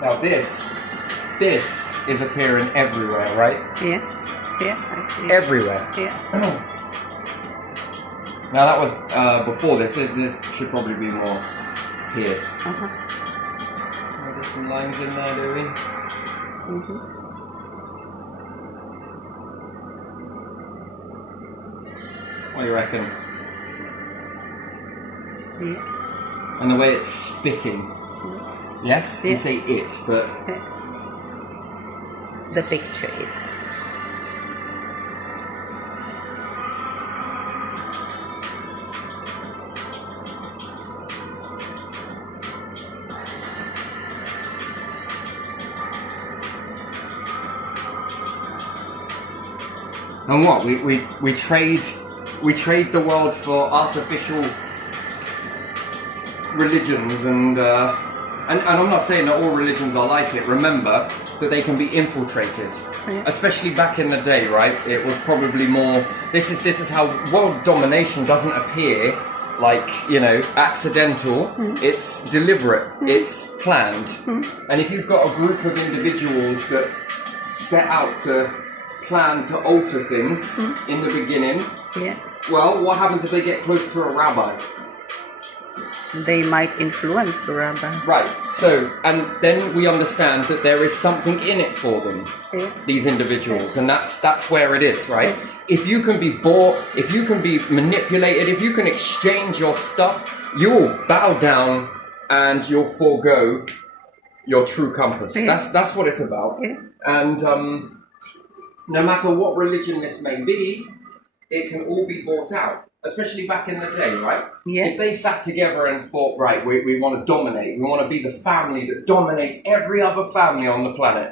Now this is appearing everywhere, right? Yeah. Yeah, I see. Everywhere. Yeah. Now that was before this. This should probably be more here. Uh-huh. There's some lines in there, do we? Mm-hmm. What do you reckon? Yeah. And the way it's spitting. Yes? Yeah. You say it, but... Yeah. The picture, it. And what? We trade the world for artificial religions and I'm not saying that all religions are like it. Remember that they can be infiltrated. Yeah. Especially back in the day, right? It was probably more this is how world domination doesn't appear like, accidental. It's deliberate, it's planned. And if you've got a group of individuals that set out to plan to alter things in the beginning, Yeah. well, what happens if they get close to a rabbi? They might influence the rabbi. Right, so, and then we understand that there is something in it for them, Yeah. these individuals, and that's where it is, right? If you can be bought, if you can be manipulated, if you can exchange your stuff, you'll bow down and you'll forego your true compass. Yeah. That's what it's about. Yeah. And no matter what religion this may be, it can all be bought out. Especially back in the day, right? Yeah. If they sat together and thought, right, we want to dominate, we want to be the family that dominates every other family on the planet.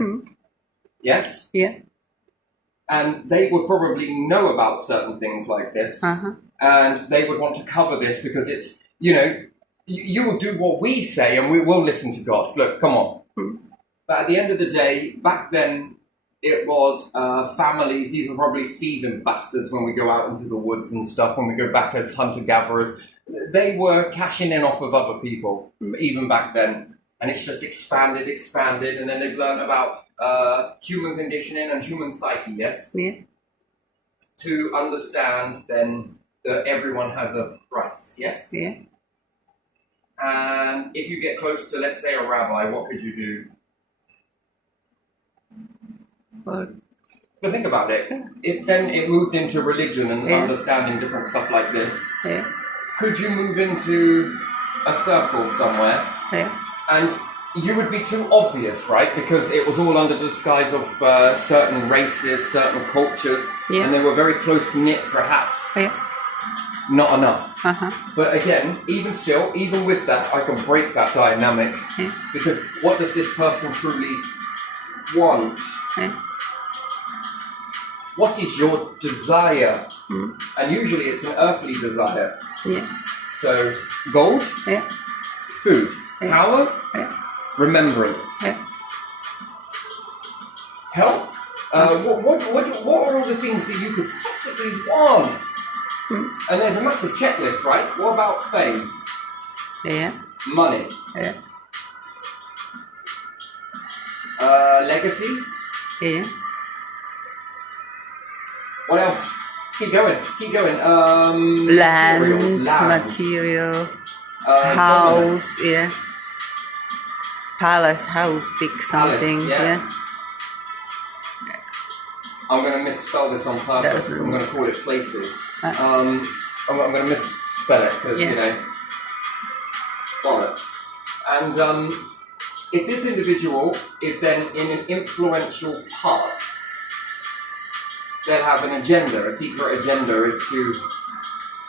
Yes? Yeah. And they would probably know about certain things like this. Uh-huh. And they would want to cover this because it's, you will do what we say and we will listen to God. Look, come on. But at the end of the day, back then, it was families. These were probably thieving bastards when we go out into the woods and stuff, when we go back as hunter-gatherers. They were cashing in off of other people, even back then. And it's just expanded, and then they've learned about human conditioning and human psyche, yes? Yeah. To understand, then, that everyone has a price, yes? Yeah. And if you get close to, let's say, a rabbi, what could you do? Well, But think about it. If then it moved into religion and Yeah. understanding different stuff like this, yeah. could you move into a circle somewhere Yeah. and you would be too obvious, right? Because it was all under the disguise of certain races, certain cultures, Yeah. and they were very close-knit, perhaps. Yeah. Not enough. Uh-huh. But again, even still, even with that, I can break that dynamic. Yeah. Because what does this person truly want? Yeah. What is your desire? And usually it's an earthly desire. Yeah. So, gold, Yeah. food, Yeah. power, Yeah. remembrance, Yeah. help. What are all the things that you could possibly want? And there's a massive checklist, right? What about fame? Yeah. Money? Yeah. Legacy? Yeah. What else? Keep going. Land, Materials, material, dominance. house, yeah. Palace, house, big something, yeah. yeah. I'm going to misspell this on purpose. Doesn't- I'm going to call it places. Uh. I'm going to misspell it because, Yeah. bollocks. And if this individual is then in an influential part, they'll have an agenda. A secret agenda is to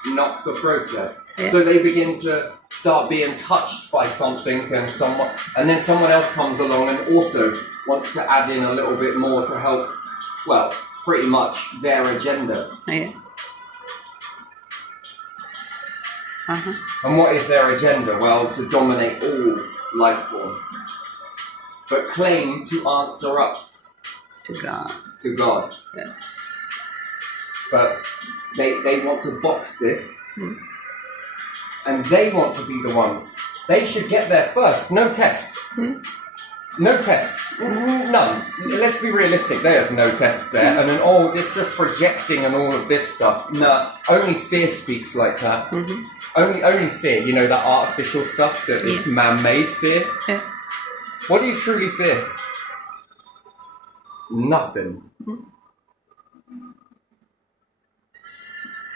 knock the process. Yeah. So they begin to start being touched by something and then someone else comes along and also wants to add in a little bit more to help, well, pretty much their agenda. Yeah. Uh-huh. And what is their agenda? Well, to dominate all life forms, but claim to answer up To God. to God. Yeah. But they want to box this, and they want to be the ones. They should get there first, no tests. No tests. None. Let's be realistic. There's no tests there. And then, it's just projecting and all of this stuff. No, only fear speaks like that. Mm-hmm. Only fear. You know, that artificial stuff that is man-made fear. Yeah. What do you truly fear? Nothing. Mm-hmm.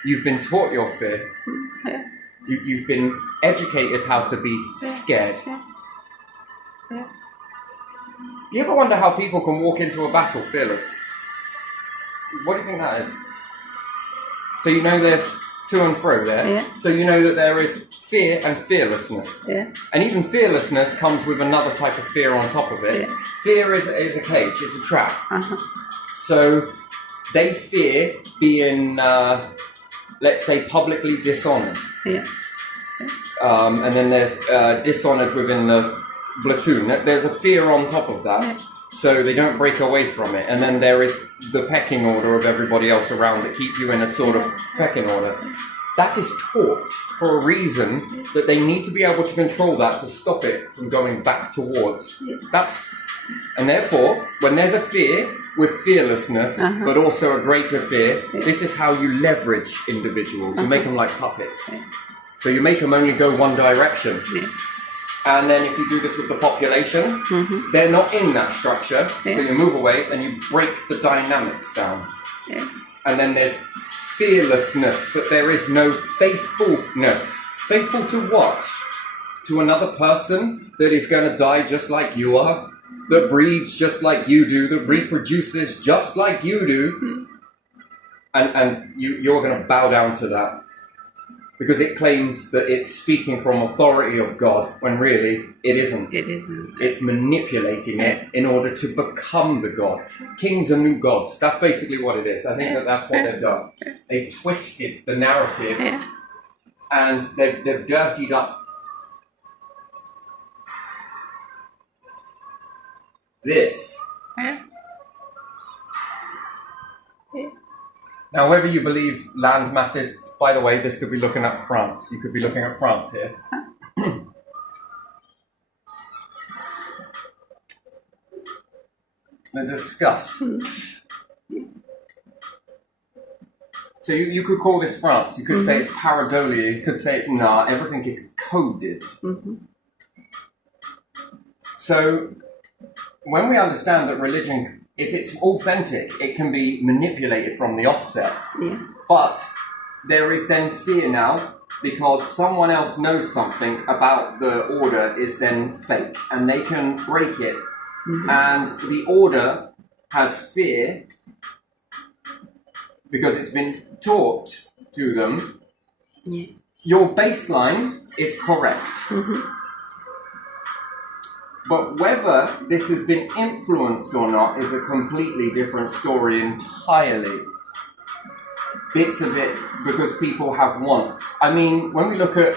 You've been taught your fear. Yeah. You've been educated how to be scared. Yeah. Yeah. You ever wonder how people can walk into a battle fearless? What do you think that is? So you know there's to and fro there. Yeah. So you know that there is fear and fearlessness. Yeah. And even fearlessness comes with another type of fear on top of it. Yeah. Fear is a cage, it's a trap. Uh-huh. So they fear being, let's say, publicly dishonoured. Yeah. And then there's dishonoured within the platoon. There's a fear on top of that. Yeah. So they don't break away from it. And then there is the pecking order of everybody else around that keep you in a sort of pecking order. That is taught for a reason that they need to be able to control that to stop it from going back towards. And therefore, when there's a fear with fearlessness, but also a greater fear, this is how you leverage individuals. You make them like puppets. So you make them only go one direction. And then if you do this with the population, they're not in that structure. So you move away and you break the dynamics down. And then there's fearlessness, but there is no faithfulness. Faithful to what? To another person that is going to die just like you are, that breathes just like you do, that reproduces just like you do. And you're going to bow down to that. Because it claims that it's speaking from authority of God, when really it isn't. It isn't. It's manipulating it in order to become the God. Kings are new gods. That's basically what it is. I think that's what they've done. They've twisted the narrative and they've dirtied up this. Now, whether you believe land masses, by the way, this could be looking at France. You could be looking at France here. The disgust. So you could call this France. You could say it's pareidolia. You could say it's everything is coded. So when we understand that religion, if it's authentic, it can be manipulated from the offset. But there is then fear now because someone else knows something about the order is then fake and they can break it. And the order has fear because it's been taught to them. Your baseline is correct. But whether this has been influenced or not is a completely different story entirely. Bits of it because people have wants. I mean, when we look at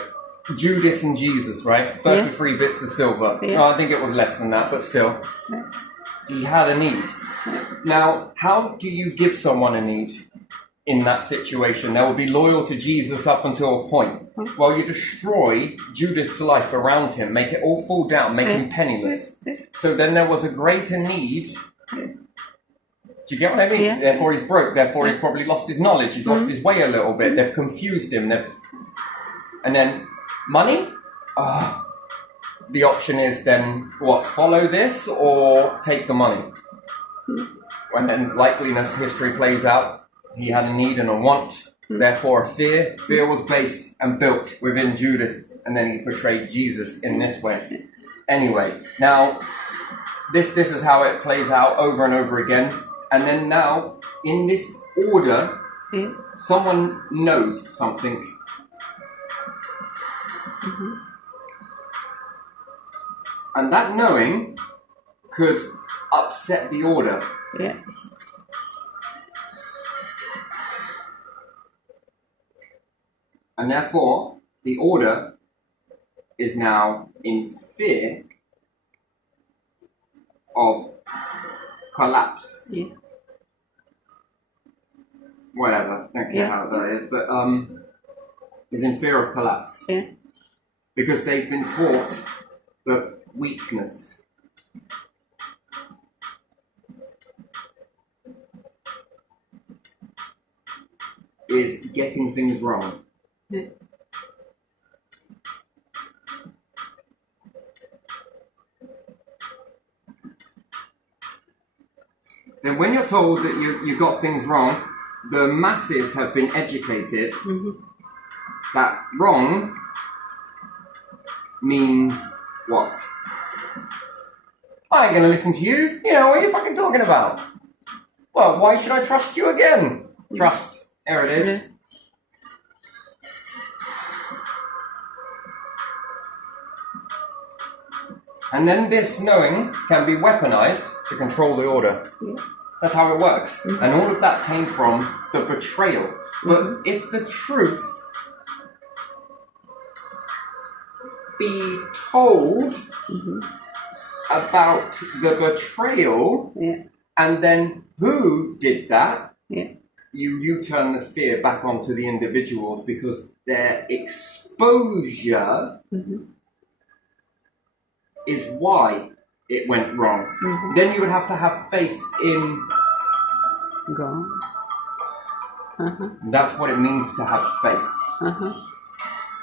Judas and Jesus, right? 33 bits of silver. No, I think it was less than that, but still. He had a need. Now, how do you give someone a need in that situation? They will be loyal to Jesus up until a point. Well, you destroy Judas' life around him, make it all fall down, make him penniless. So then there was a greater need. Do you get what I mean? Therefore he's broke, therefore he's probably lost his knowledge, he's lost his way a little bit, they've confused him, and then money? The option is then, follow this or take the money? When then likeliness, history plays out, he had a need and a want, therefore a fear. Fear was based and built within Judas, and then he portrayed Jesus in this way. Anyway, now, this is how it plays out over and over again. And then now, in this order, someone knows something. And that knowing could upset the order. And therefore, the order is now in fear of collapse. Whatever, don't care how that is, but is in fear of collapse. Because they've been taught that weakness is getting things wrong. Yeah. Then when you're told that you got things wrong, the masses have been educated that wrong means what? I ain't gonna listen to you. You know, what are you fucking talking about? Well, why should I trust you again? Trust. There it is. Yeah. And then this knowing can be weaponized to control the order. Yeah. That's how it works. And all of that came from the betrayal. But if the truth be told about the betrayal, Yeah. and then who did that, Yeah. you turn the fear back onto the individuals because their exposure is why it went wrong. Then you would have to have faith in. God. That's what it means to have faith. Uh-huh.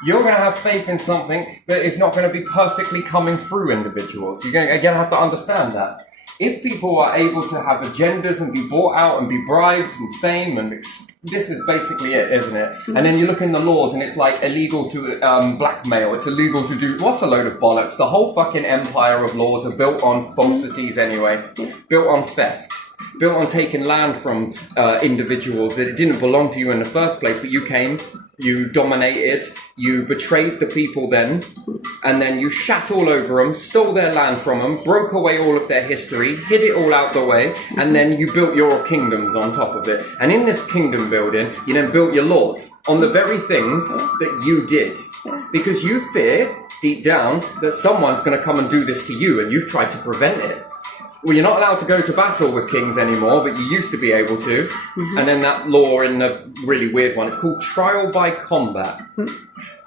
You're going to have faith in something that is not going to be perfectly coming through individuals. You're going to again have to understand that. If people are able to have agendas and be bought out and be bribed and fame, and this is basically it, isn't it? And then you look in the laws and it's like illegal to blackmail, it's illegal to do, what's a load of bollocks? The whole fucking empire of laws are built on falsities anyway, built on theft. Built on taking land from individuals that it didn't belong to you in the first place, but you came, you dominated, you betrayed the people then, and then you shat all over them, stole their land from them, broke away all of their history, hid it all out the way, and then you built your kingdoms on top of it. And in this kingdom building, you then built your laws on the very things that you did. Because you fear, deep down, that someone's going to come and do this to you, and you've tried to prevent it. Well, you're not allowed to go to battle with kings anymore, but you used to be able to. And then that law in the really weird one, it's called trial by combat.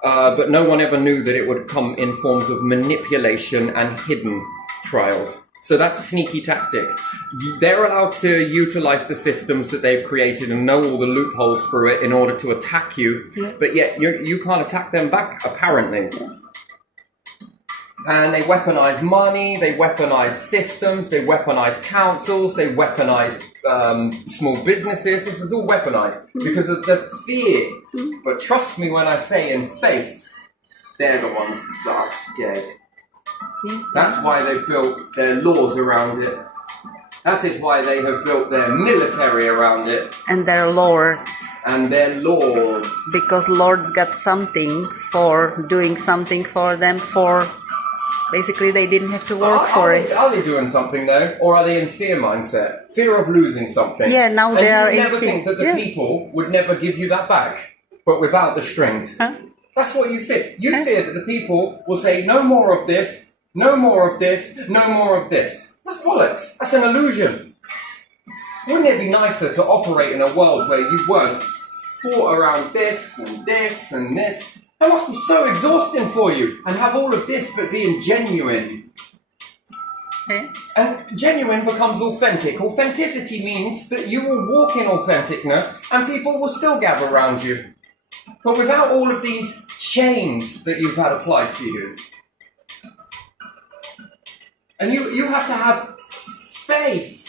But no one ever knew that it would come in forms of manipulation and hidden trials. So that's a sneaky tactic. They're allowed to utilize the systems that they've created and know all the loopholes through it in order to attack you. But yet you can't attack them back, apparently. And they weaponize money, they weaponize systems, they weaponize councils, they weaponize small businesses. This is all weaponized because of the fear. But trust me when I say in faith, they're the ones that are scared. Yes, That's why they've built their laws around it. That is why they have built their military around it. and their lords, And their lords. because lords got something for doing something for them. For basically, they didn't have to work for it. Are they doing something though? Or are they in fear mindset? Fear of losing something? Yeah, now And they are you in never fear. think that the Yeah. people would never give you that back, but without the strings. Huh? That's what you fear. You fear that the people will say, no more of this, no more of this, no more of this. That's bollocks. That's an illusion. Wouldn't it be nicer to operate in a world where you weren't fought around this and this and this? That must be so exhausting for you. And have all of this but being genuine. Yeah. And genuine becomes authentic. Authenticity means that you will walk in authenticness and people will still gather around you. But without all of these chains that you've had applied to you. And you have to have faith.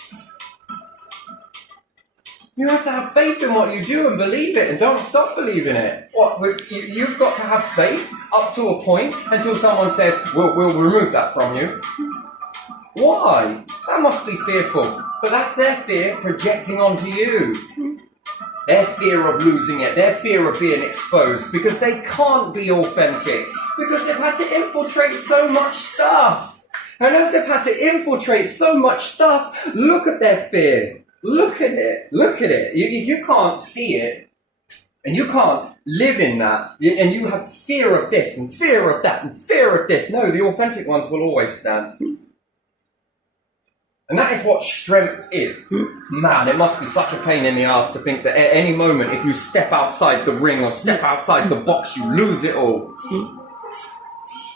You have to have faith in what you do and believe it and don't stop believing it. You've got to have faith up to a point until someone says, we'll remove that from you. Why? That must be fearful. But that's their fear projecting onto you. Their fear of losing it, their fear of being exposed, because they can't be authentic, because they've had to infiltrate so much stuff. And as they've had to infiltrate so much stuff, look at their fear. Look at it. Look at it. If you can't see it, and you can't live in that, and you have fear of this, and fear of that, and fear of this, no, the authentic ones will always stand. And that is what strength is. Man, it must be such a pain in the ass to think that at any moment, if you step outside the ring or step outside the box, you lose it all.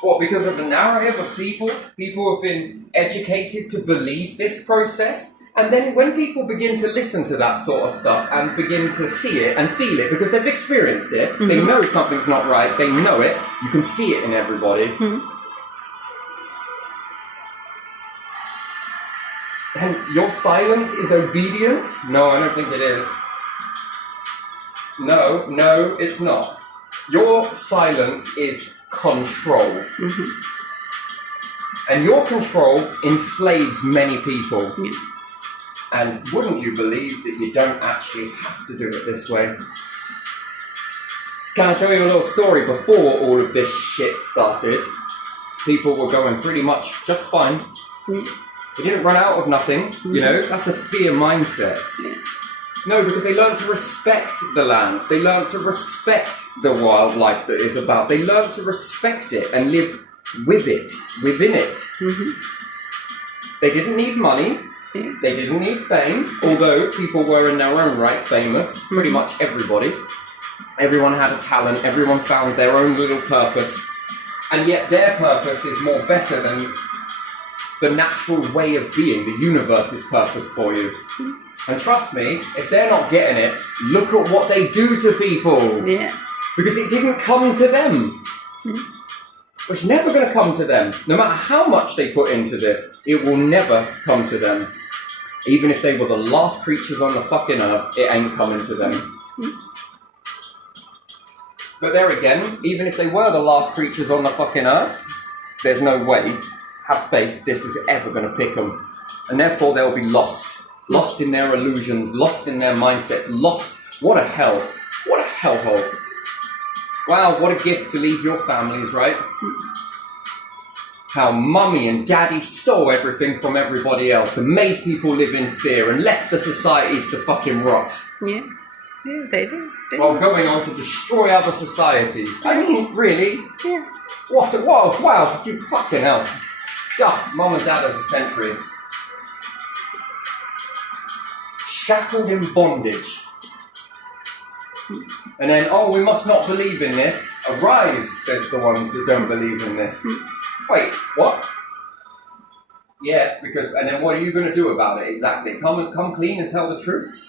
What, because of the narrative of people? People have been educated to believe this process. And then when people begin to listen to that sort of stuff and begin to see it and feel it, because they've experienced it, they know something's not right, they know it, you can see it in everybody. And your silence is obedience? No, I don't think it is. No, it's not. Your silence is control. And your control enslaves many people. And wouldn't you believe that you don't actually have to do it this way? Can I tell you a little story? Before all of this shit started, people were going pretty much just fine. They didn't run out of nothing, you know, that's a fear mindset. No, because they learned to respect the lands. They learned to respect the wildlife that is about. They learned to respect it and live with it, within it. They didn't need money. They didn't need fame, although people were in their own right famous, pretty much everybody. Everyone had a talent, everyone found their own little purpose, and yet their purpose is more better than the natural way of being, the universe's purpose for you. And trust me, if they're not getting it, look at what they do to people. Yeah. Because it didn't come to them. It's never going to come to them. No matter how much they put into this, it will never come to them. Even if they were the last creatures on the fucking earth, it ain't coming to them. But there again, even if they were the last creatures on the fucking earth, there's no way, have faith, this is ever going to pick them. And therefore they'll be lost. Lost in their illusions, lost in their mindsets, lost. What a hell. What a hellhole. Wow, what a gift to leave your families, right? How mummy and daddy stole everything from everybody else and made people live in fear and left the societies to fucking rot. Yeah, they did. While going on to destroy other societies. I mean, really? Yeah. What? Whoa, wow, you fucking hell. God, mum and dad of the century. Shackled in bondage. And then, oh, we must not believe in this. Arise, says the ones that don't believe in this. Wait, what? Yeah, because, and then what are you going to do about it exactly? Come clean and tell the truth?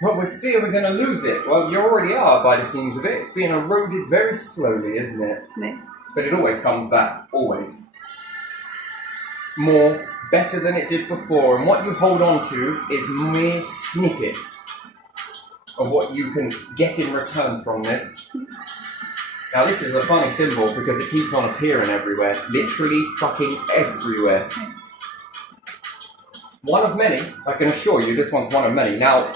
Well, we fear we're going to lose it. Well, you already are by the seams of it. It's being eroded very slowly, isn't it? Yeah. But it always comes back, always. More, better than it did before. And what you hold on to is mere snippet of what you can get in return from this. Now this is a funny symbol because it keeps on appearing everywhere. Literally fucking everywhere. One of many, I can assure you, this one's one of many. Now,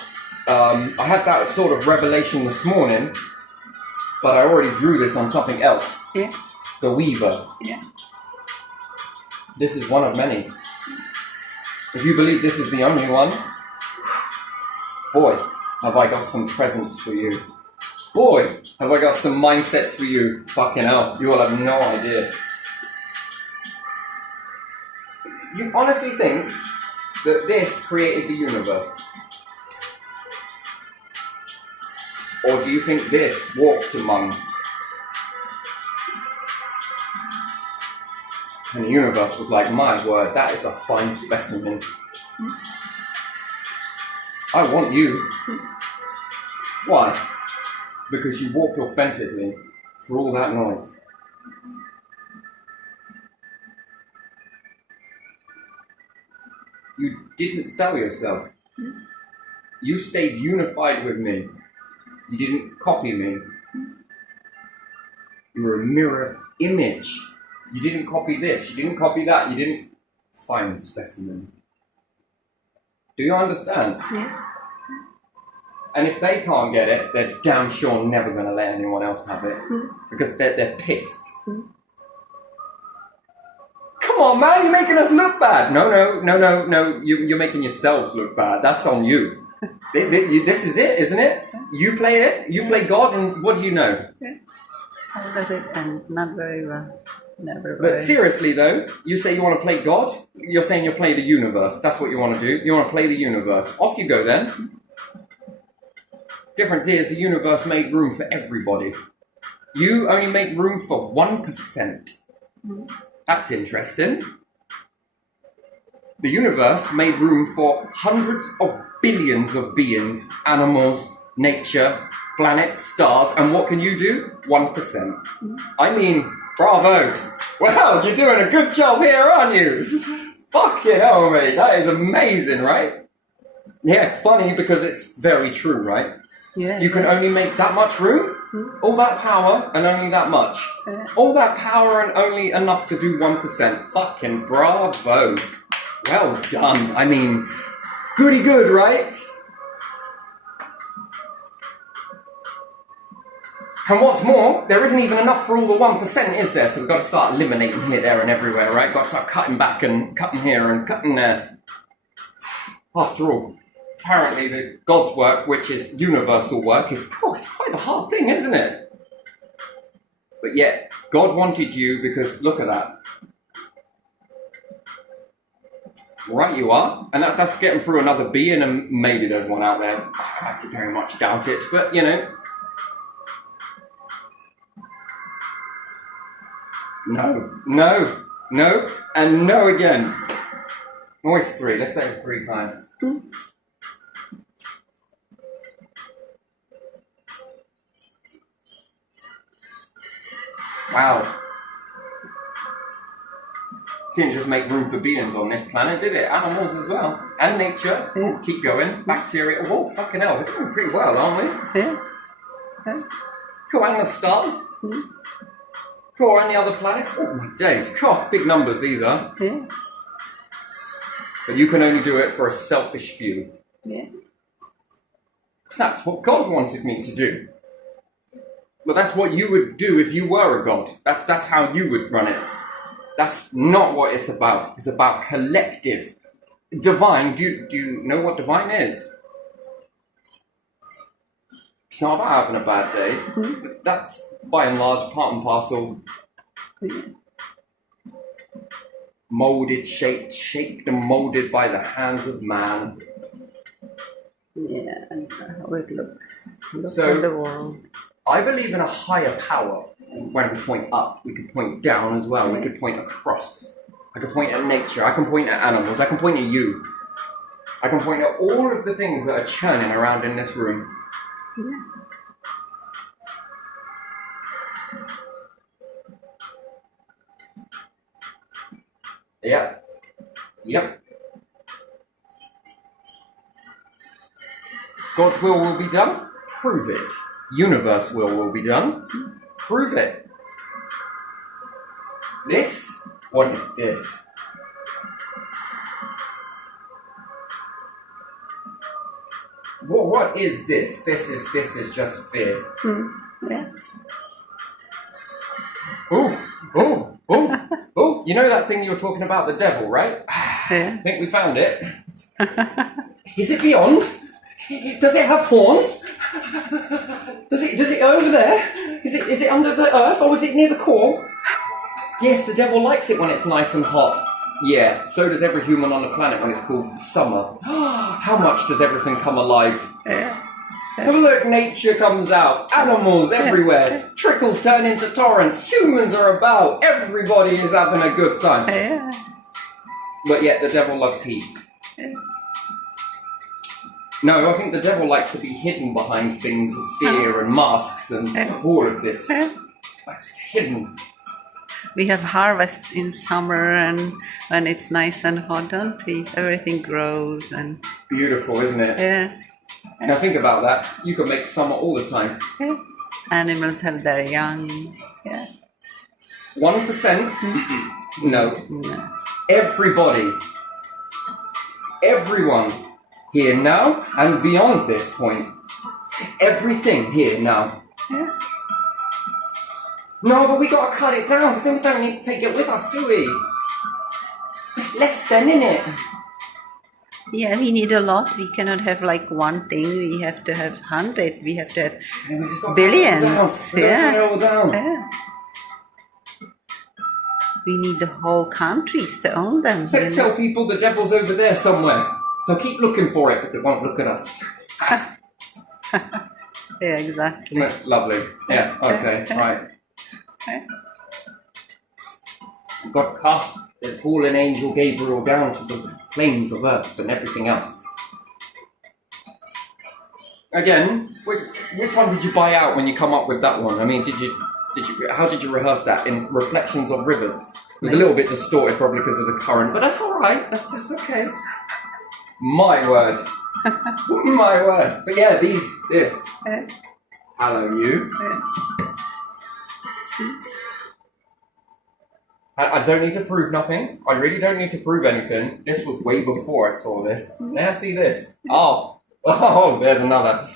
I had that sort of revelation this morning, but I already drew this on something else. Yeah. The Weaver. Yeah. This is one of many. If you believe this is the only one, boy, have I got some presents for you. Boy, have I got some mindsets for you. Fucking hell, you all have no idea. You honestly think that this created the universe? Or do you think this walked among? And the universe was like, my word, that is a fine specimen. I want you. Why? Because you walked authentically for all that noise. You didn't sell yourself. You stayed unified with me. You didn't copy me. You were a mirror image. You didn't copy this. You didn't copy that. You didn't find specimen. Do you understand? Yeah. And if they can't get it, they're damn sure never going to let anyone else have it. Because they're pissed. Come on, man, you're making us look bad. No. You're making yourselves look bad. That's on you. This is it, isn't it? You play it, you play God, and what do you know? How does it end? Not very well. Never But very. seriously though, you say you want to play God, you're saying you'll play the universe. That's what you want to do. You want to play the universe. Off you go then. Difference is the universe made room for everybody. You only make room for 1%. That's interesting. The universe made room for hundreds of billions of beings, animals, nature, planets, stars, and what can you do? 1%. I mean, bravo! Well, you're doing a good job here, aren't you? Fucking hell, mate, that is amazing, right? Yeah, funny because it's very true, right? Yeah. You can only make that much room, all that power, and only that much. All that power and only enough to do 1%. Fucking bravo. Well done. I mean, goody good, right? And what's more, there isn't even enough for all the 1%, is there? So we've got to start eliminating here, there, and everywhere, right? Got to start cutting back and cutting here and cutting there. After all, apparently the God's work, which is universal work, is it's quite a hard thing, isn't it? But yet, God wanted you because look at that. Right you are. And that's getting through another being, and maybe there's one out there. I very much doubt it, but you know. No, no, no, and no again. Always 3. Let's say it 3 times. Wow. Didn't just make room for beings on this planet, did it? Animals as well. And nature. Ooh, keep going. Bacteria. Whoa, fucking hell. We're doing pretty well, aren't we? Yeah. Yeah. Cool. And the stars. Cool. And the other planets. Oh, my days. God, big numbers these are. Yeah. But you can only do it for a selfish few. Yeah. That's what God wanted me to do. But that's what you would do if you were a god. That's how you would run it. That's not what it's about. It's about collective. Divine, do you know what divine is? It's not about having a bad day. But that's, by and large, part and parcel. Molded, shaped and molded by the hands of man. Yeah, and how it looks. Look So, at the world. I believe in a higher power. When we point up, we could point down as well. We could point across. I could point at nature. I can point at animals. I can point at you. I can point at all of the things that are churning around in this room. Yep. Yep. God's will be done. Prove it. Universe will be done. Prove it. This? What is this? What is this? This is just fear. Yeah. Oh, you know that thing you were talking about, the devil, right? Yeah. I think we found it. Is it beyond? Does it have horns? Does it go over there? Is it under the earth, or is it near the core? Yes, the devil likes it when it's nice and hot. Yeah, so does every human on the planet when it's called summer. How much does everything come alive? Yeah. Well, look, nature comes out, animals everywhere, trickles turn into torrents, humans are about, everybody is having a good time. Yeah. But yet the devil loves heat. Yeah. No, I think the devil likes to be hidden behind things of fear and masks and all of this. That's hidden. We have harvests in summer, and when it's nice and hot, don't we? Everything grows and Beautiful, isn't it? yeah. Now think about that. You can make summer all the time. Yeah. Animals have their young. Yeah. 1%? No. No. Everybody. Everyone. Here now and beyond this point. Everything here now. Yeah. No, but we gotta cut it down because then we don't need to take it with us, do we? It's less than, innit? Yeah, we need a lot. We cannot have like one thing. We have to have 100. We have to have And we just gotta billions. cut it all down. Yeah. We need the whole countries to own them. Let's tell people the devil's over there somewhere. They'll keep looking for it, but they won't look at us. Yeah, exactly. Lovely. Yeah, okay, right. God cast the fallen angel Gabriel down to the plains of earth and everything else. Again, which one did you buy out when you come up with that one? I mean, how did you rehearse that in Reflections of Rivers? It was a little bit distorted probably because of the current, but that's all right. That's okay. My word. My word. But yeah, this. Hello, you. I don't need to prove nothing. I really don't need to prove anything. This was way before I saw this. Now see this. Oh, there's another.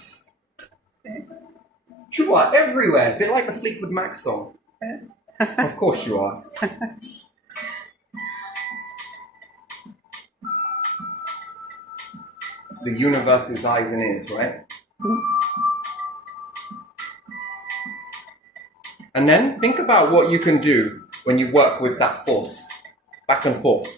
You are everywhere. A bit like the Fleetwood Mac song. Of course you are. The universe is eyes and ears, right? And then think about what you can do when you work with that force, back and forth.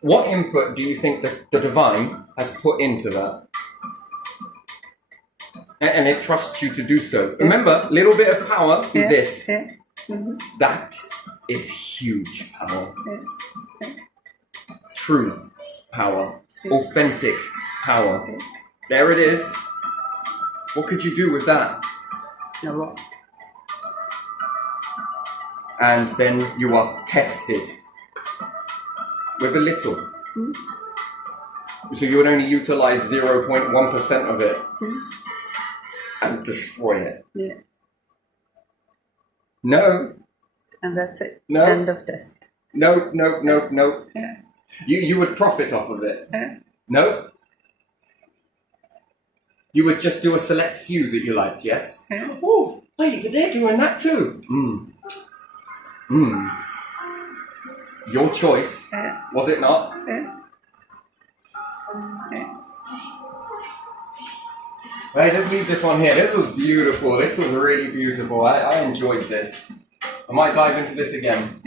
What input do you think that the divine has put into that? And it trusts you to do so. Remember, little bit of power with this. That is huge power. True power. Authentic power. There it is. What could you do with that? A lot. And then you are tested with a little. So you would only utilize 0.1% of it and destroy it. Yeah. No. And that's it. No. End of test. No. Yeah. You would profit off of it. Yeah. No. You would just do a select few that you liked, yes? Yeah. Oh, wait, but they're doing that too. Your choice, was it not? Right, let's leave this one here. This was beautiful. This was really beautiful. I enjoyed this. I might dive into this again.